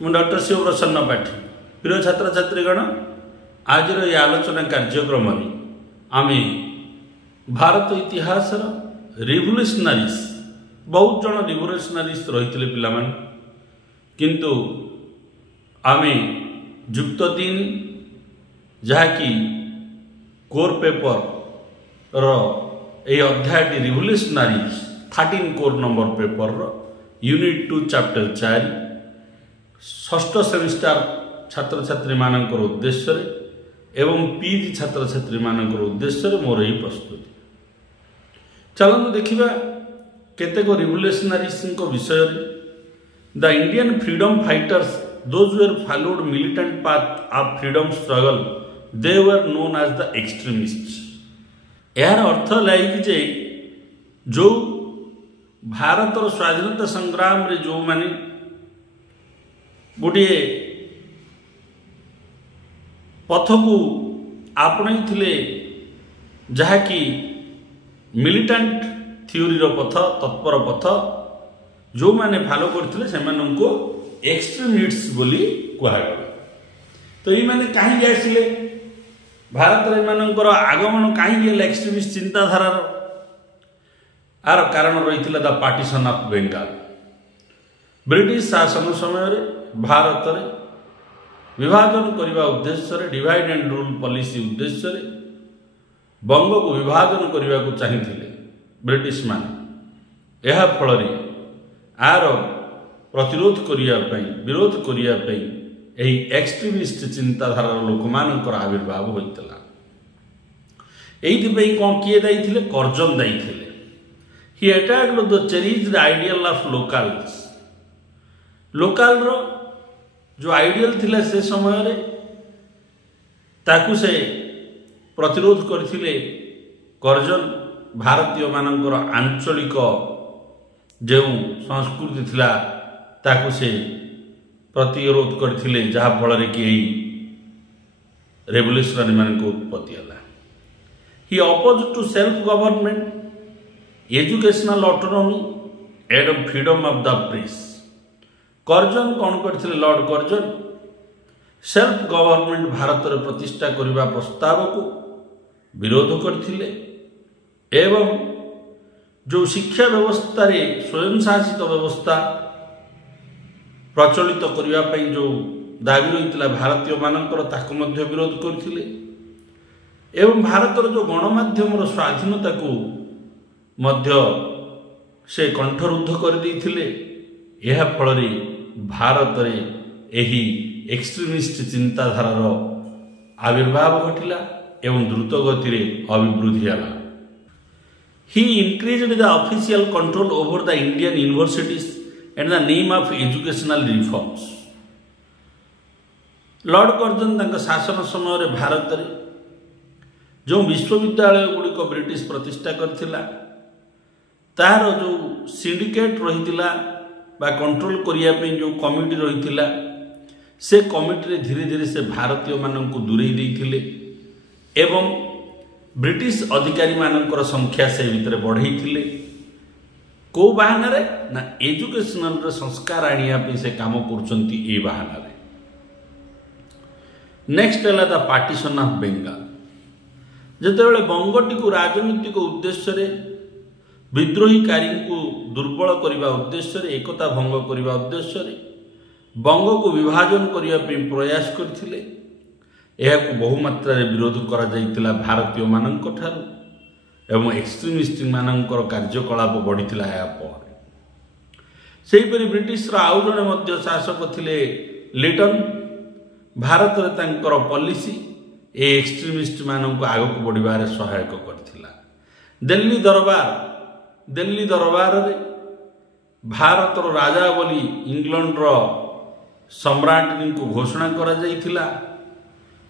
ମୁଁ ଡକ୍ଟର ଶିବପ୍ରସନ୍ନ ପାଠୀ। ପ୍ରିୟ ଛାତ୍ରଛାତ୍ରୀଗଣ, ଆଜିର ଏହି ଆଲୋଚନା କାର୍ଯ୍ୟକ୍ରମରେ ଆମେ ଭାରତ ଇତିହାସର ରିଭଲ୍ୟୁସନାରିଜ୍ ବହୁତ ଜଣ ରିଭଲ୍ୟୁସନାରିଜ୍ ରହିଥିଲେ ପିଲାମାନେ, କିନ୍ତୁ ଆମେ ଯୁକ୍ତ 3 ଯାହାକି କୋର୍ ପେପରର ଏହି ଅଧ୍ୟାୟଟି ରିଭଲ୍ୟୁସନାରିଜ୍ 13 କୋର୍ ନମ୍ବର ପେପରର ୟୁନିଟ୍ 2 ଚାପ୍ଟର 4 ଷଷ୍ଠ ସେମିଷ୍ଟାର ଛାତ୍ରଛାତ୍ରୀମାନଙ୍କର ଉଦ୍ଦେଶ୍ୟରେ ଏବଂ ପିଜି ଛାତ୍ରଛାତ୍ରୀମାନଙ୍କର ଉଦ୍ଦେଶ୍ୟରେ ମୋର ଏହି ପ୍ରସ୍ତୁତି। ଚାଲନ୍ତୁ ଦେଖିବା କେତେକ ରିଭଲ୍ୟୁସନାରିଜଙ୍କ ବିଷୟରେ। The Indian freedom fighters those were followed militant path of freedom struggle they were known as the extremist. ଏହାର ଅର୍ଥ ହେଲା ଯେ ଯେଉଁ ଭାରତର ସ୍ୱାଧୀନତା ସଂଗ୍ରାମରେ ଯେଉଁମାନେ ଗୋଟିଏ ପଥକୁ ଆପଣେଇଥିଲେ, ଯାହାକି ମିଲିଟାଣ୍ଟ ଥିଓରିର ପଥ, ତତ୍ପର ପଥ ଯେଉଁମାନେ ଫଲୋ କରିଥିଲେ ସେମାନଙ୍କୁ ଏକ୍ସଟ୍ରିମିଷ୍ଟସ୍ ବୋଲି କୁହାଗଲା। ତ ଏଇମାନେ କାହିଁକି ଆସିଲେ ଭାରତରେ, ଏମାନଙ୍କର ଆଗମନ କାହିଁକି ହେଲା ଏକ୍ସଟ୍ରିମିଷ୍ଟ ଚିନ୍ତାଧାରାର? ଆର କାରଣ ରହିଥିଲା ଦ ପାର୍ଟିସନ୍ ଅଫ୍ ବେଙ୍ଗାଲ। ବ୍ରିଟିଶ ଶାସନ ସମୟରେ ଭାରତରେ ବିଭାଜନ କରିବା ଉଦ୍ଦେଶ୍ୟରେ, ଡିଭାଇଡ୍ ଆଣ୍ଡ ରୁଲ୍ ପଲିସି ଉଦ୍ଦେଶ୍ୟରେ ବଙ୍ଗକୁ ବିଭାଜନ କରିବାକୁ ଚାହିଁଥିଲେ ବ୍ରିଟିଶମାନେ। ଏହା ଫଳରେ ଆର ପ୍ରତିରୋଧ କରିବା ପାଇଁ, ବିରୋଧ କରିବା ପାଇଁ ଏହି ଏକ୍ସଟ୍ରିମିଷ୍ଟ ଚିନ୍ତାଧାରାର ଲୋକମାନଙ୍କର ଆବିର୍ଭାବ ହୋଇଥିଲା। ଏଇଥିପାଇଁ କ'ଣ କିଏ ଦାୟୀଥିଲେ? କର୍ଜନ ଦାୟୀଥିଲେ। ହି ଆଟାକ୍ଡ ଦ ଚେରିଜ୍ଡ ଆଇଡିଆଲ ଅଫ୍ ଲୋକାଲ୍ସ। ଲୋକାଲର ଯେଉଁ ଆଇଡିଆଲ ଥିଲା ସେ ସମୟରେ ତାକୁ ସେ ପ୍ରତିରୋଧ କରିଥିଲେ। କର୍ଜନ ଭାରତୀୟମାନଙ୍କର ଆଞ୍ଚଳିକ ଯେଉଁ ସଂସ୍କୃତି ଥିଲା ତାକୁ ସେ ପ୍ରତିରୋଧ କରିଥିଲେ, ଯାହାଫଳରେ କି ଏହି ରେଭଲ୍ୟୁସନାରୀମାନଙ୍କ ଉତ୍ପତ୍ତି ହେଲା। He oppose to self government, educational autonomy and freedom of the press. Curzon କ'ଣ କରିଥିଲେ? ଲର୍ଡ କର୍ଜନ ସେଲ୍ଫ ଗଭର୍ଣ୍ଣମେଣ୍ଟ ଭାରତରେ ପ୍ରତିଷ୍ଠା କରିବା ପ୍ରସ୍ତାବକୁ ବିରୋଧ କରିଥିଲେ ଏବଂ ଯେଉଁ ଶିକ୍ଷା ବ୍ୟବସ୍ଥାରେ ସ୍ୱୟଂଶାସିତ ବ୍ୟବସ୍ଥା ପ୍ରଚଳିତ କରିବା ପାଇଁ ଯେଉଁ ଦାବି ରହିଥିଲା ଭାରତୀୟମାନଙ୍କର, ତାକୁ ମଧ୍ୟ ବିରୋଧ କରିଥିଲେ ଏବଂ ଭାରତର ଯେଉଁ ଗଣମାଧ୍ୟମର ସ୍ୱାଧୀନତାକୁ ମଧ୍ୟ ସେ କଣ୍ଠରୁଦ୍ଧ କରିଦେଇଥିଲେ। ଏହା ଫଳରେ ଭାରତରେ ଏହି ଏକ୍ସଟ୍ରିମିଷ୍ଟ ଚିନ୍ତାଧାରାର ଆବିର୍ଭାବ ଘଟିଲା ଏବଂ ଦ୍ରୁତ ଗତିରେ ଅଭିବୃଦ୍ଧି ହେଲା। He increased the official control over the Indian universities and the name of educational reforms. Lord Curzon ତାଙ୍କ ଶାସନ ସମୟରେ ଭାରତରେ ଯେଉଁ ବିଶ୍ୱବିଦ୍ୟାଳୟ ଗୁଡ଼ିକ ବ୍ରିଟିଶ ପ୍ରତିଷ୍ଠା କରିଥିଲା, ତାହାର ଯେଉଁ ସିଣ୍ଡିକେଟ୍ ରହିଥିଲା ବା କଣ୍ଟ୍ରୋଲ କରିବା ପାଇଁ ଯେଉଁ କମିଟି ରହିଥିଲା, ସେ କମିଟିରେ ଧୀରେ ଧୀରେ ସେ ଭାରତୀୟମାନଙ୍କୁ ଦୂରେଇ ଦେଇଥିଲେ ଏବଂ ବ୍ରିଟିଶ ଅଧିକାରୀମାନଙ୍କର ସଂଖ୍ୟା ସେ ଭିତରେ ବଢ଼େଇଥିଲେ। କେଉଁ ବାହାନାରେ? ନା ଏଜୁକେସନାଲର ସଂସ୍କାର ଆଣିବା ପାଇଁ ସେ କାମ କରୁଛନ୍ତି ଏ ବାହାନାରେ। ନେକ୍ସଟ ହେଲା ଦ ପାର୍ଟିସନ୍ ଅଫ୍ ବେଙ୍ଗାଲ। ଯେତେବେଳେ ବଙ୍ଗଟିକୁ ରାଜନୈତିକ ଉଦ୍ଦେଶ୍ୟରେ, ବିଦ୍ରୋହୀକାରୀଙ୍କୁ ଦୁର୍ବଳ କରିବା ଉଦ୍ଦେଶ୍ୟରେ, ଏକତା ଭଙ୍ଗ କରିବା ଉଦ୍ଦେଶ୍ୟରେ ବଙ୍ଗକୁ ବିଭାଜନ କରିବା ପାଇଁ ପ୍ରୟାସ କରିଥିଲେ। ଏହାକୁ ବହୁମାତ୍ରାରେ ବିରୋଧ କରାଯାଇଥିଲା ଭାରତୀୟମାନଙ୍କ ଠାରୁ ଏବଂ ଏକ୍ସଟ୍ରିମିଷ୍ଟମାନଙ୍କର କାର୍ଯ୍ୟକଳାପ ବଢ଼ିଥିଲା। ଏହା ପରେ ସେହିପରି ବ୍ରିଟିଶର ଆଉ ଜଣେ ମଧ୍ୟ ଶାସକ ଥିଲେ ଲିଟନ। ଭାରତରେ ତାଙ୍କର ପଲିସି ଏ ଏକ୍ସଟ୍ରିମିଷ୍ଟମାନଙ୍କୁ ଆଗକୁ ବଢ଼ିବାରେ ସହାୟକ କରିଥିଲା। ଦିଲ୍ଲୀ ଦରବାରରେ ଭାରତର ରାଜା ବୋଲି ଇଂଲଣ୍ଡର ସମ୍ରାଟଙ୍କୁ ଘୋଷଣା କରାଯାଇଥିଲା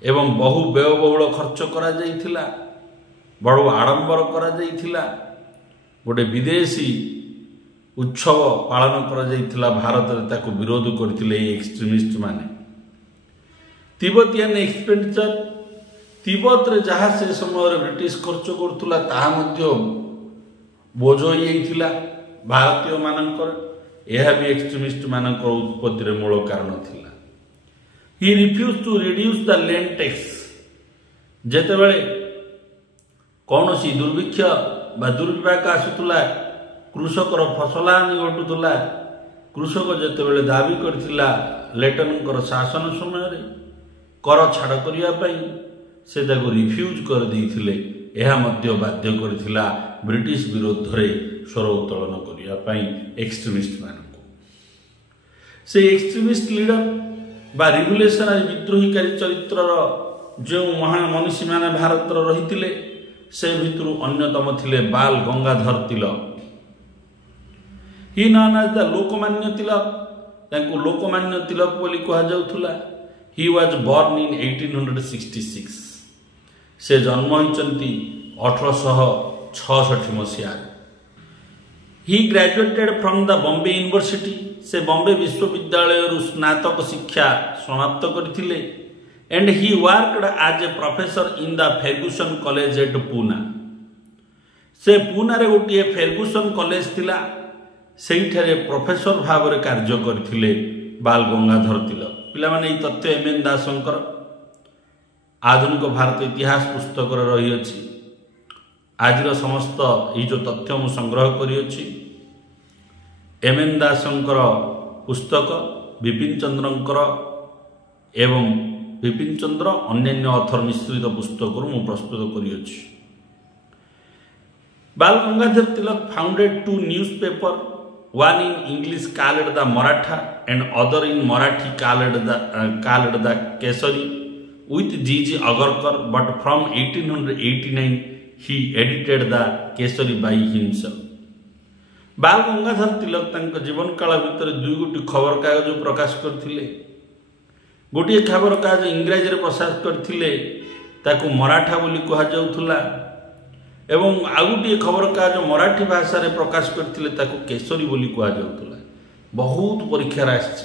ଏବଂ ବହୁ ବ୍ୟୟବହୁଳ ଖର୍ଚ୍ଚ କରାଯାଇଥିଲା, ବଡ଼ ଆଡ଼ମ୍ବର କରାଯାଇଥିଲା। ଗୋଟିଏ ବିଦେଶୀ ଉତ୍ସବ ପାଳନ କରାଯାଇଥିଲା ଭାରତରେ, ତାକୁ ବିରୋଧ କରିଥିଲେ ଏହି ଏକ୍ସଟ୍ରିମିଷ୍ଟମାନେ। ତିବ୍ବତୀୟାନ୍ ଏକ୍ସପେଣ୍ଡିଚର, ତିବ୍ବତରେ ଯାହା ସେ ସମୟରେ ବ୍ରିଟିଶ ଖର୍ଚ୍ଚ କରୁଥିଲା ତାହା ମଧ୍ୟ ବୋଝ ହୋଇଯାଇଥିଲା ଭାରତୀୟମାନଙ୍କର यह भी एक्सट्रीमिस्ट मान उत्पत्तिर मूल कारण थिला। He refuse to reduce the land tax जेतेबेले कौन सी दुर्भिक्ष बा दुर्विपाक आसुला कृषकर फसल हानि घटुला कृषक जेतेबेले दाबी करथिला लेटनकर शासन समय कर छाड़ करने से रिफ्यूज कर देथिले। यह मध्य बाध्य करथिला ब्रिटिश विरोध रे स्वर उत्तोलन करने एक्सट्रीमिस्ट मानक। से एक्सट्रीमिस्ट लीडर बा रिवोल्यूशनरी विद्रोहीकारी चरित्र जो महान मनीषी माने भारत रही से भितर अन्यतम थिले बाल गंगाधर तिलक। ही known as the Lokmanya Tilak तांको लोकमान्य तिलक बोली कहा जाउथुला। ही वाज बोर्न इन 1866 से जन्म होइचंती 1866 मसीहा। He graduated from the Bombay university से बॉम्बे विश्वविद्यालय स्नातक शिक्षा समाप्त करथिले and he worked as a professor in the Fergusson college at Poona. से पूना रे गोटे फेर्गुसन कॉलेज थिला सेठरे प्रोफेसर भाव में कार्य करथिले बाल गंगाधर तिलक। पिला माने ई तथ्य एम.एन. दासंकर आधुनिक भारत इतिहास पुस्तक रही अछि। आज समस्त ये जो तथ्य मु संग्रह करी अछि एम.एन. दासंकर पुस्तक विपिन चंद्रंकर एवं विपिन चंद्र अन्य ऑथर मिश्रित पुस्तक मु प्रस्तुत करी अछि। Bal Gangadhar Tilak founded two newspaper, one in English called the Maratha and other in Marathi called the Kesari with G.G. Agarkar, but from 1889 he edited the Kesari by himself. बाल गंगाधर तिलक तांको जीवन काल भितर दुई गोटी खबर कागज प्रकाश करथिले। गोटे खबर कागज इंग्राजी रे प्रकाश करथिले ताकू मराठा बोली कहा जाउथुला एवं आउ गोटे खबर कागज मराठी भाषा रे प्रकाश करथिले ताकू केसरी बोली कहा जाउथुला। बहुत परीक्षा आछि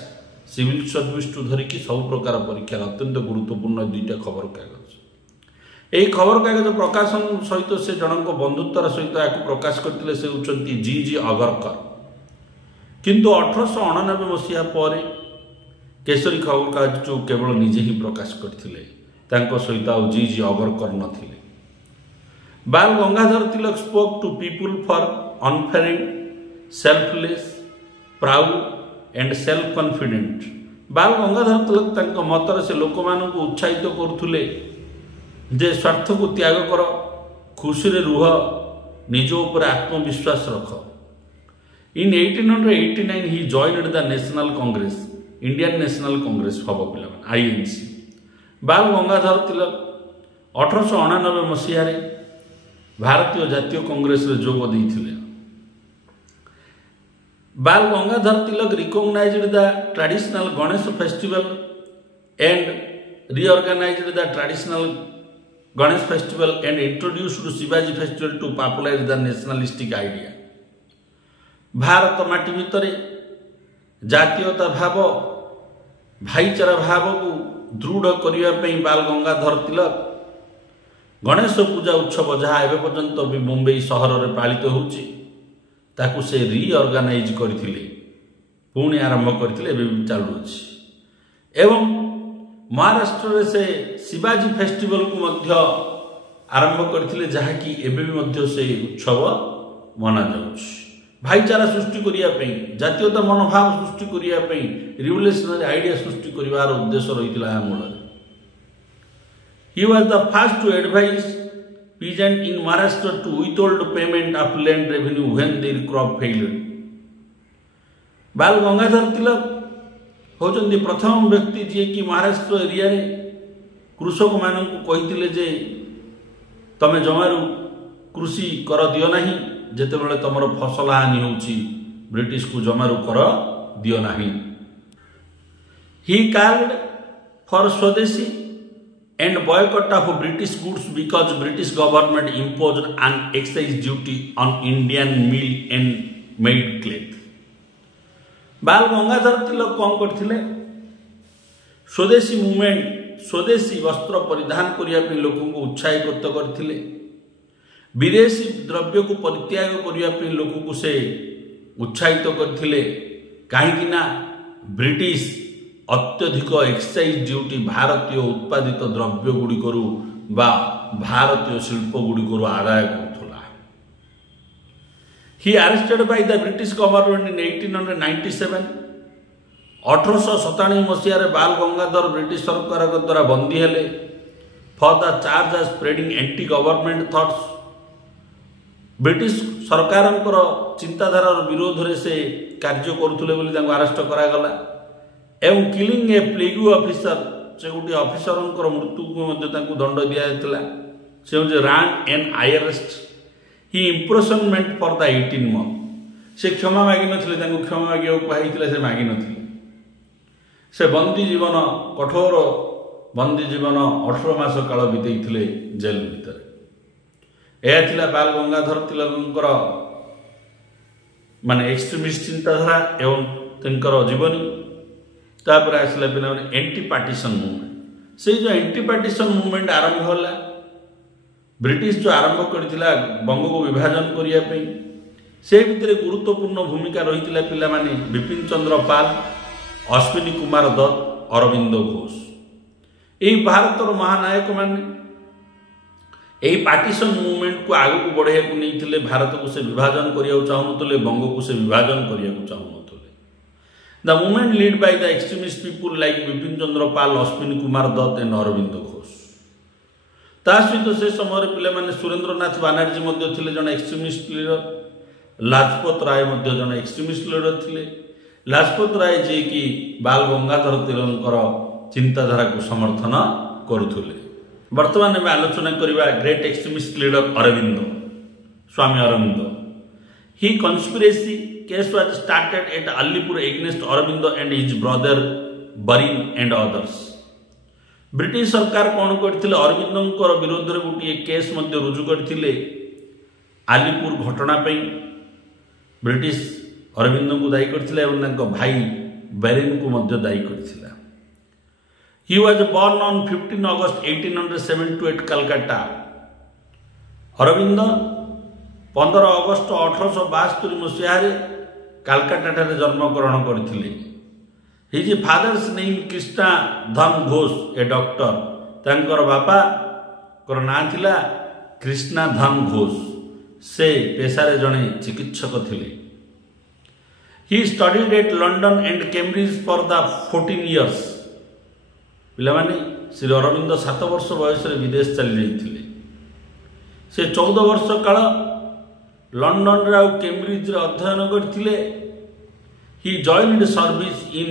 सिविल सर्विस टू धरिकी सब प्रकार परीक्षा अत्यंत गुरुत्वपूर्ण दुईटा खबर कागज। यही खबर कागज प्रकाशन सहित से जनक बंधुत्वर सहित या प्रकाश करथिले से उचंती जी.जी. अगरकर। किंतु 1899 मसीहा पर केसरी खबर कागज जो केवल निजे ही प्रकाश करथिले तांको सहित आ जी.जी. अगरकर नथिले। Bal Gangadhar Tilak spoke to people for unfearing, selfless, proud and self confident. Bal Gangadhar तिलक तांको मतर से लोक मानक उत्साहित करुले जे स्वार्थ को त्याग कर, खुशी रे रुह, निज उपर आत्मविश्वास रख। In 1889 he joined the National Congress, Indian National Congress हम पिला INC। बाल गंगाधर तिलक 1899 मसीह भारतीय जातीय कांग्रेस रे जोग देइथिले। Bal Gangadhar Tilak recognized the traditional Ganesh festival and reorganized the traditional Ganesh festival and introduced Shivaji festival to popularize the nationalistic idea. Bharat माटी भितरे जातीयता भाव भाईचारा भाव को दृढ़ करने बाल गंगाधर तिलक गणेश पूजा उत्सव जहाँ एवं पर्यंत भी मुंबई सहर में पालित होउछि ताकू से रीऑर्गेनाइज करथिले, पुणी आरंभ करथिले, एवं चालू अछि। एवं महाराष्ट्र रे से शिवाजी फेस्टिवल को मध्य आरंभ करथिले जहाँ कि एबे भी मध्य से उत्सव मना जाउछि। भाईचारा सृष्टि करिया पई, जातीयता मनोभाव सृष्टि करिया पई, रिवोल्यूशनरी आइडिया सृष्टि करिवार उद्देश्य रहितला मूल। He was the first to advise peasants in Maharashtra to withhold payment of land revenue when their crop failed. बाल गंगाधर तिलक होचंदी प्रथम व्यक्ति जे कि महाराष्ट्र एरिया रे कृषक मानक कहिथिले जे तमे जमारू कृषि कर दियो नाही, जेतेबेले तमर फसल हानि होउची ब्रिटिश को जमारू कर दियो नाही। He called for Swadeshi and boycott of British goods because British government imposed an excise duty on Indian meal and made cloth. बाल गंगाधर तिलक कौन करथिले? स्वदेशी मूवमेंट, स्वदेशी वस्त्र परिधान करिया पे लोकों को उत्साहित करथिले। विदेशी द्रव्य को परित्याग करिया पे लोकों को से उत्साहित करथिले कहीं ब्रिटिश अत्यधिक एक्साइज ड्यूटी भारतीय उत्पादित द्रव्य गुड़िकर बा भारतीय शिल्प गुड़िकर आदाय करुला। He arrested by the British government in 1897। 1897 मसीह बाल गंगाधर ब्रिटिश सरकार द्वारा बंदी हेले for the charge of spreading anti government thoughts. British सरकार चिंताधार विरोध में से कार्य करुले अरेस्ट करागला एवं किलिंग ए प्लेग ऑफिसर से गोटे ऑफिसर मृत्यु को दंड दि जाता से हूँ Rand and Ayerst. He imprisonment for the 18 months। से क्षमा मागी नथिले क्षमा मागे कही से मागी नथिले। से बंदी जीवन कठोर बंदी जीवन 18 मास काल बीते जेल भितर। यह बाल गंगाधर तिलकर माने एक्सट्रीमिस्ट चिंताधारा एवं तंकर जीवनी। तापर आसला पिला एंटी पार्टीशन मूवमेंट। से जो एंटी पार्टीशन मूवमेंट आरंभ होला ब्रिटिश जो आरंभ करथिला बंग को विभाजन करने से भितर गुरुत्वपूर्ण भूमिका रही पिला माने बिपिन चंद्र पाल, अश्विनी कुमार दत्त, अरविंद घोष। यही भारत महानायक माने यही पार्टीशन मूवमेंट को आग को बढ़ाया को नहीं भारत को से विभाजन करने चाहूले बंग को से विभाजन करने चाहूले। The movement lead by the extremist people like Bipin Chandra Pal, Ashwini Kumar Dutt and Aurobindo Ghosh. ता सहित से समय पे सुरेंद्रनाथ बानर्जी थे जन एक्सट्रीमिस्ट लीडर। लाजपत राय जन एक्सट्रीमिस्ट लीडर थे। लाजपत राय जे कि बाल गंगाधर तिलकर चिंताधारा को समर्थन करुले। वर्तमान में आलोचना करवा great extremist leader Arvind, Swami Arvind. He conspiracy case was started at Alipur against Arvind and his brother Barin and others. British सरकार कौन करथिले अरविंदर विरोध में गोटे केस रुजु करथिले आलीपुर घटना पे। ब्रिटिश अरविंद को दायी करथिले एवं भाई बेरिन को दायी करथिला। He was born on 15 August 1872 at Calcutta. Aurobindo 15 अगस्त 1872 मसीह कलकत्ता ठारे जन्मग्रहण करथिले। हिज फादर्स नेम कृष्णा धन घोष, ए डॉक्टर। तांकर बापा कर ना थिला कृष्णा धन घोष। से पेशारे जड़े चिकित्सक थिले। He studied at London and Cambridge for the 14 years। पिला माने श्री अरविंद 7 वर्ष बयस विदेश चली जाइथिले। से 14 वर्ष काल लंडन रे और कैम्ब्रिज रे अध्ययन करथिले। He joined service in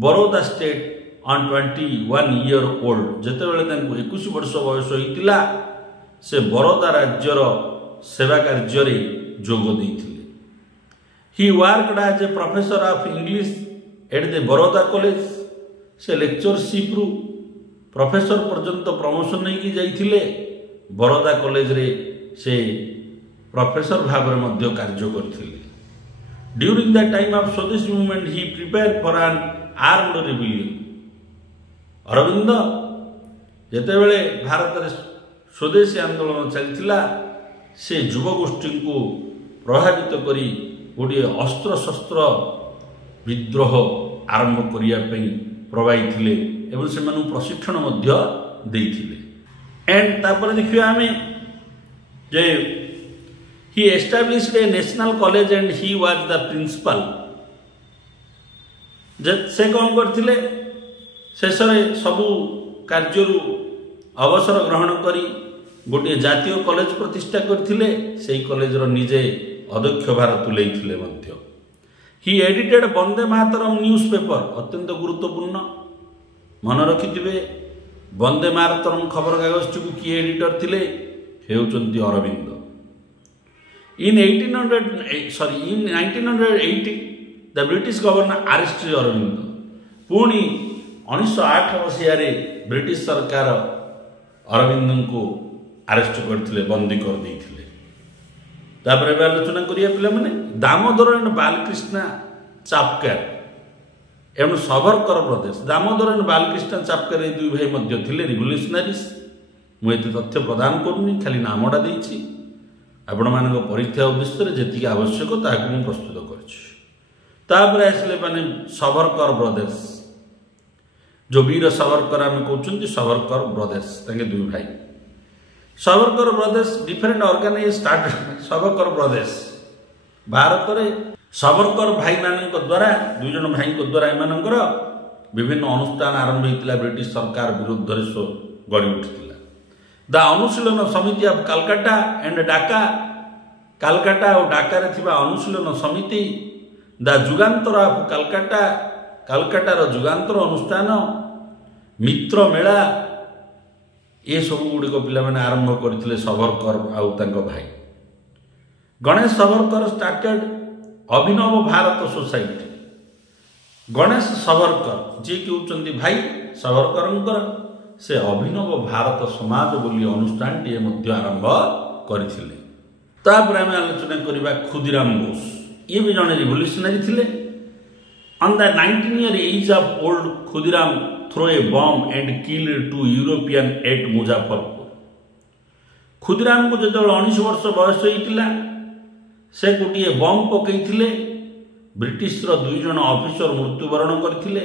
Baroda state on 21 year old। जेते बेले तांको 21 वर्ष बयस होइतिला से बरोदा राज्यर सेवा कार्य रे जोग दैथिले। He worked as a professor of English at the Baroda college. से लेक्चरशिप रु प्रोफेसर पर्यंत प्रमोशन नहीं की जाइथिले। बरोदा कॉलेज रे से प्रोफेसर भाव में कार्य करथिले। During the time of Swadesh movement he prepare for an armed rebellion. Arvind जेते बेले भारत रे स्वदेशी आंदोलन चलथिला से युवगोष्ठी को प्रभावित करी गोटे अस्त्र शस्त्र विद्रोह आरंभ करने प्रवाही थे एवं से प्रशिक्षण देइथिले। एंड तापर देखिए आम जे he established a national college and he was the principal. से कौन करथिले शेष सबू कार्य अवसर ग्रहण करी गोटे जातीय कॉलेज प्रतिष्ठा करथिले। से कॉलेज निजे अध्यक्ष भार तुलेइथिले मध्य। ही edited Vande Mataram news paper. अत्यंत गुरुत्वपूर्ण मन रखिथिबे वंदे मातरम खबर कागज को किए एडिटर थिले हेउचंती Arvind. In 1980 the British governor arrested Arvind. पुणी 1908 मसीह ब्रिटिश सरकार अरविंद को अरेस्ट करथिले, बंदी कर देइथिले। तापर आलोचना करिया पिला माने दामोदर एंड बालकृष्ण चापकर एवं सावरकर प्रदेश। दामोदर एंड बालकृष्ण चापकर ये दुई भाई मध्य थिले रिवोल्यूशनरीज। मुझे तथ्य प्रदान करूनी, खाली नामटा देइछि। आपण मानक परीक्षा उद्देश्य जेतिक आवश्यक ताकू प्रस्तुत करछि। तापर आसले माने सावरकर ब्रदर्स जो वीर सावरकर आम कहते सावरकर ब्रदर्स ताके दुई भाई Savarkar brothers different organize start Savarkar brothers Bharat में सावरकर भाई मान द्वारा दुई जन भाई द्वारा एमानकर विभिन्न अनुष्ठान आरंभ होता ब्रिटिश सरकार विरुद्ध गढ़ी उठी द अनुशीलन समिति ऑफ कलकत्ता एंड ढाका कलकत्ता और ढाका अनुशीलन समिति द जुगांतर ऑफ कलकत्ता कलकत्तार जुगांतर अनुष्ठान मित्र मेला ये सब गुड़िक पे आरंभ करते सावरकर आउ भाई गणेश सावरकर स्टार्टेड अभिनव भारत सोसाइटी गणेश सावरकर जी कि होती भाई सावरकर से अभिनव भारत समाज बोली अनुष्ठान टी आरंभ करथिले। तापर आम आलोचना करबा खुदीराम बोस ये भी जड़े रिवोल्यूशनरी थिले। On the 19 year age of old Khudiram throw a bomb and killed 2 European at Muzaffarpur. Khudiram को जो 19 वर्ष बयस होता से गोटे बॉम्ब पकईले ब्रिटिश रो 2 जन ऑफिसर मृत्युवरण करथिले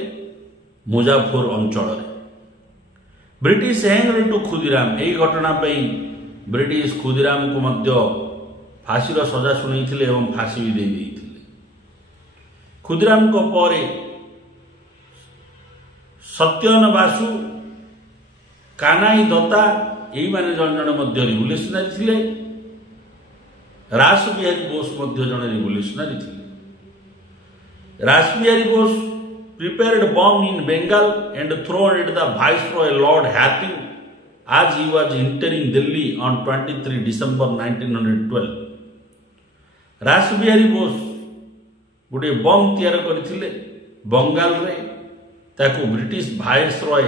मुजफ्फर अंचल। ब्रिटिश हैंग्ड टू खुदीराम यही घटना ब्रिटिश खुदीराम को मध्य फांसी सजा शुणुते एवं फांसी भी देते। खुदीराम को परे सत्यन बासु कानाई दत्ता यही माने जन रिवोल्यूशनरी थिले। रासबिहारी बोस जड़े रिवोल्यूशनरी थिले। Rasbihari Bose prepared bomb in Bengal and thrown at the Viceroy Lord Hastings as he was entering Delhi on 23 December 1912. Rasbihari Bose गोटे बम तैयार करथिले बंगाल रे ताको ब्रिटिश भाइसरॉय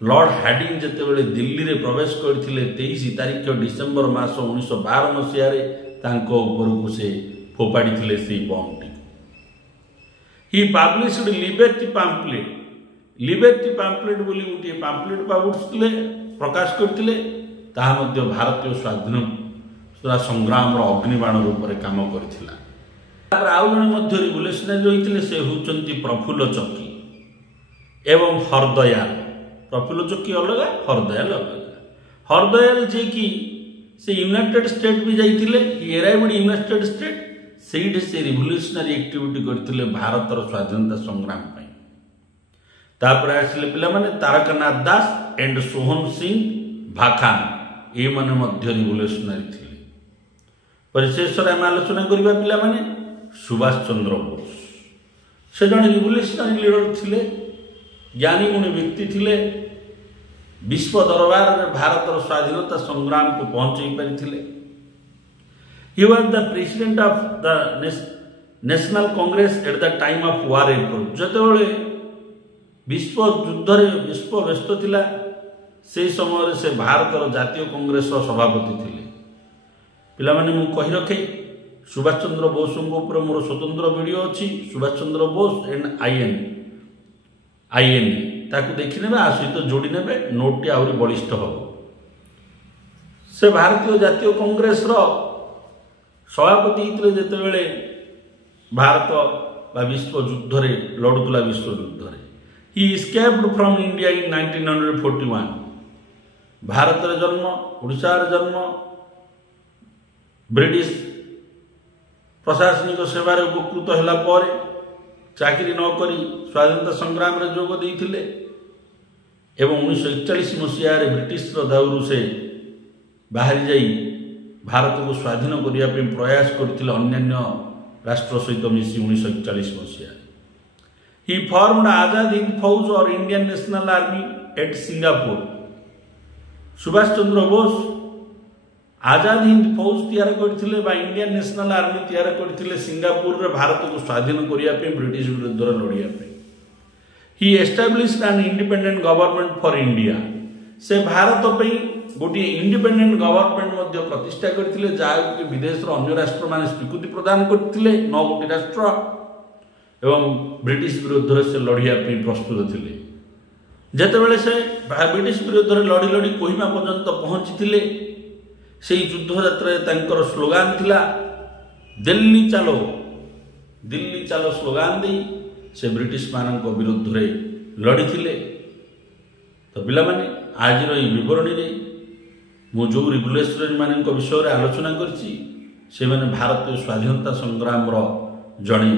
लॉर्ड हार्डिंग जेतेबेले दिल्ली रे प्रवेश करथिले 23 तारिख डिसेंबर मास 1912 मसीह रे तांको ऊपर को से फोपाड़ी से बम टी। ही पब्लिश्ड लिबर्टी पैम्पलेट बोली गोटे पैम्पलेट पाबुले प्रकाश करते भारतीय स्वाधीनता संग्राम अग्निबाण रूप से काम करथिला। आउ जड़े रिवोल्यूशनरी होते से होती प्रफुल्ल चकी एवं हरदयाल। प्रफुल्ल चकी अलग हरदयाल अलग। हरदयाल जे कि से यूनाइटेड स्टेट भी जाइए यूनाइटेड स्टेट से रिवोल्यूशनरी एक्टिविटी करते भारत स्वाधीनता संग्राम। तापर आसिले पिला माने तारकनाथ दास एंड सोहन सिंह भाखान ये माने रिवोल्यूशनरी थिले। परिशेष आम आलोचना करबा पिला माने सुभाष चंद्र बोस से जन रिवोल्यूशनरी लीडर थिले। ज्ञानी गुणी व्यक्ति थिले। विश्व दरबार में भारत स्वाधीनता संग्राम को पहुंचाई पारिथिले। He was the president of the National Congress at the time of war effort. जेतेबेले विश्व युद्ध विश्व व्यस्त थिला से समय से भारत जातीय कांग्रेस सभापति थिले। पिला माने मु कहि रखे सुभाष चंद्र बोस ऊपर मोर स्वतंत्र वीडियो अच्छी सुभाष चंद्र बोस एंड आईएन ताकू देखि नेबे आ सहित जोड़ी नेबे नोट टी आउरी बलिष्ठ हो। से भारतीय जातीय कांग्रेस सभापति होते जितेबले भारत बा विश्व युद्ध लड़ुला विश्व युद्ध। He escaped from India in 1941। Bharat रे जन्म ओडिशा रे जन्म ब्रिटिश प्रशासनिक सेवार उपकृत होला पर चाकरी न करी स्वाधीनता संग्राम रे जोग देइथिले एवं 1941 मसीह ब्रिटिश दाउरू से बाहरी जाई भारत को स्वाधीन करने प्रयास करते अन्य राष्ट्र सहित मिसी 1941 मसीह। ही फॉर्मड आजाद हिंद फौज और Indian National Army at Singapore. Subhash Chandra Bose Azad Hind Fauj तैयार करथिले बा इंडियन नेशनल आर्मी तैयार करथिले सिंगापुर रे भारत को स्वाधीन करने ब्रिटिश विरुद्ध लड़िया। He established an independent government for India. से भारत पे गोटे इंडिपेंडेंट गवर्नमेंट प्रतिष्ठा करथिले जहाँकि विदेश अन्य राष्ट्र माने स्वीकृति प्रदान करथिले 9 गोटी राष्ट्र एवं ब्रिटिश विरुद्ध से लड़िया प्रस्तुत थिले। जेतेबेले से ब्रिटिश विरुद्ध लड़ी लड़ी कोहिमा पर्यंत पहुंची से युद्ध यात्रा स्लोगान थिला दिल्ली चलो दिल्ली चलो स्लोगान दे से ब्रिटिश मान विरुद्ध लड़ी। तो पिलामाने आज बरणी मु जो रिवोल्यूशनरी मान विषय में आलोचना कर भारतीय स्वाधीनता संग्राम जड़े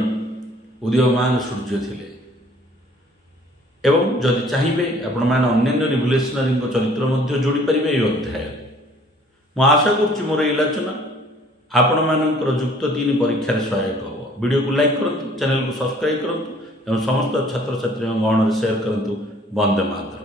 उदीयमान सूर्य थिले। एवं जदि चाहिए आपण मैंने अन्य रिवोल्यूशनरी चरित्र जोड़ी पारे ये अध्याय मु आशा करुच्ची मोर आलोचना आपण मानकर युक्त 3 परीक्षा सहायक हो। वीडियो को लाइक करूँ, चैनल को सब्सक्राइब करूँ, समस्त छात्र छात्री गहन शेयर करूँ। वंदे मातरम।